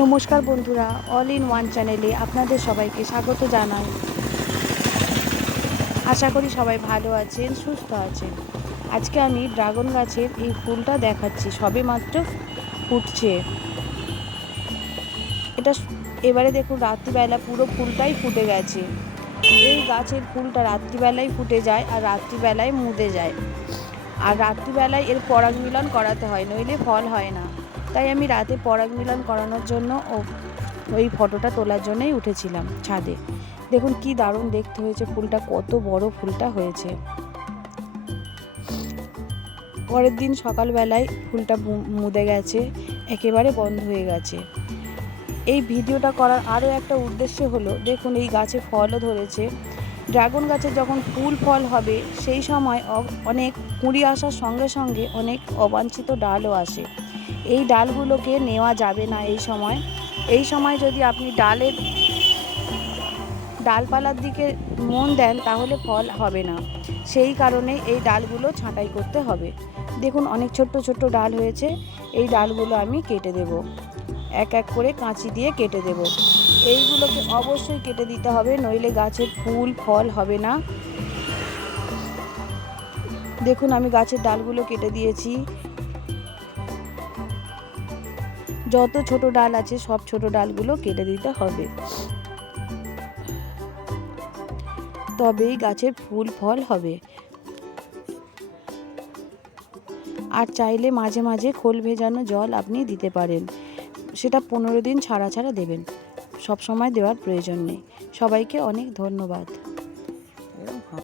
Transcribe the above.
নমস্কার বন্ধুরা all in one চ্যানেলে আপনাদের সবাইকে স্বাগত জানাই। আশা করি সবাই ভালো আছেন, সুস্থ আছেন। আজকে আমি ড্রাগন গাছের এই ফুলটা দেখাচ্ছি, সবে মাত্র ফুটছে। এটা এবারে দেখুন, রাত্রিবেলা পুরো ফুলটাই ফুটে গেছে। এই গাছের ফুলটা রাত্রিবেলায় ফুটে যায় আর রাত্রিবেলায় মুদে যায়। আর রাত্রিবেলায় এর পরাগ মিলন করাতে হয়, নইলে ফল হয় না। তাই আমি রাতে পরাগ মিলন করানোর জন্য ও ওই ফটোটা তোলার জন্যই উঠেছিলাম ছাদে। দেখুন কি দারুণ দেখতে হয়েছে ফুলটা, কত বড় ফুলটা হয়েছে। পরের দিন সকালবেলায় ফুলটা মুদে গেছে, একেবারে বন্ধ হয়ে গেছে। এই ভিডিওটা করার আরও একটা উদ্দেশ্য হলো, দেখুন এই গাছে ফলও ধরেছে। ড্রাগন গাছে যখন ফুল ফল হবে, সেই সময় অনেক কুঁড়ি আসার সঙ্গে সঙ্গে অনেক অবাঞ্ছিত ডালও আসে। এই ডালগুলোকে নেওয়া যাবে না এই সময়। এই সময় যদি আপনি ডালের ডালপালার দিকে মন দেন, তাহলে ফল হবে না। সেই কারণে এই ডালগুলো ছাঁটাই করতে হবে। দেখুন, অনেক ছোট্ট ছোট্ট ডাল হয়েছে। এই ডালগুলো আমি কেটে দেব। এক এক করে কাঁচি দিয়ে কেটে দেব। এইগুলোকে অবশ্যই কেটে দিতে হবে, নইলে গাছের ফুল, ফল হবে না। দেখুন, আমি গাছের ডালগুলো কেটে দিয়েছি। যত ছোট ডাল আছে, সব ছোট ডালগুলো কেটে দিতে হবে। তবেই গাছের ফুল ফল হবে। আর চাইলে মাঝে মাঝে খোল ভেজানো জল আপনি দিতে পারেন। সেটা পনেরো দিন ছাড়া ছাড়া দেবেন। সব সময় দেওয়ার প্রয়োজন নেই। সবাইকে অনেক ধন্যবাদ।